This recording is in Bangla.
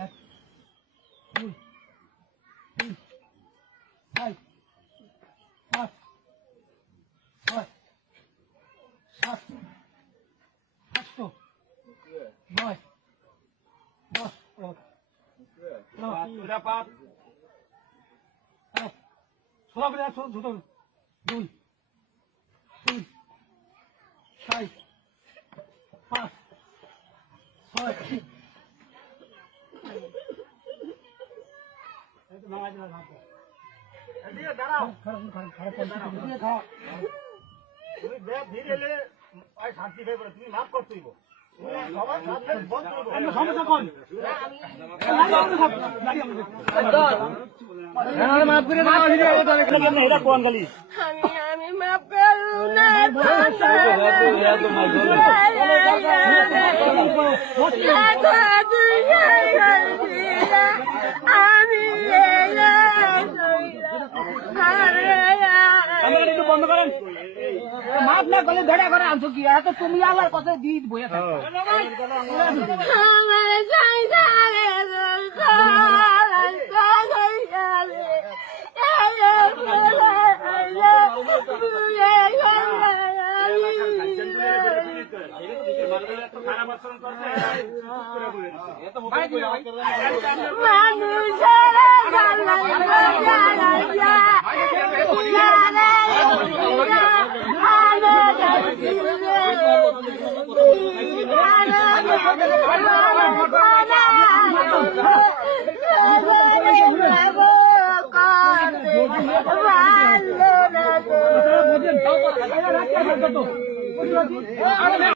2 3 4 5 6 7 8 9 10 2 3 4 5 6 ধীরে এলে শান্তি পাইব তুমি মাফ করতে হইব আমি মাফ করু না আমি বন্ধ করেন মাপ না করলে ধরে করে আনছো কি এত তুমি আবার কথা দিয়ে বইয়া থাকো মানুষ